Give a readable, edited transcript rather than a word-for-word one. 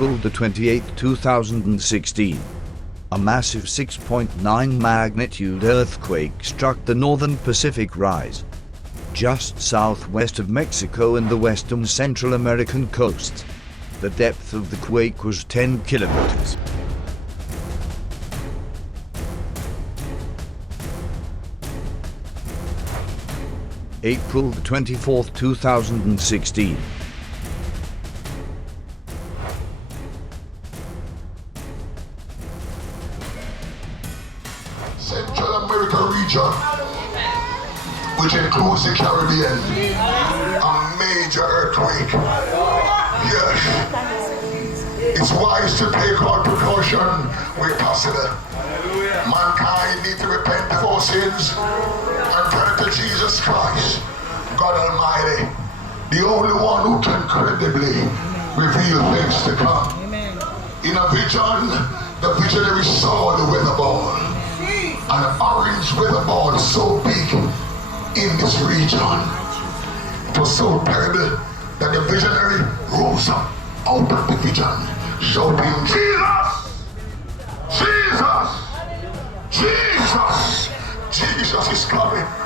April the 28th, 2016. A massive 6.9 magnitude earthquake struck the northern Pacific Rise, just southwest of Mexico and the western Central American coasts. The depth of the quake was 10 kilometers. April the 24th, 2016. Central America region, which includes the Caribbean, a major earthquake. Yes, it's wise to take all precaution where possible. Mankind need to repent of our sins and turn to Jesus Christ, God Almighty, the only one who can credibly reveal things to come. In a vision, the visionary saw the weather ball. An orange weather ball so big in this region. It was so terrible that the visionary rose up out of the vision, shouting, Jesus! Jesus! Jesus! Jesus is coming!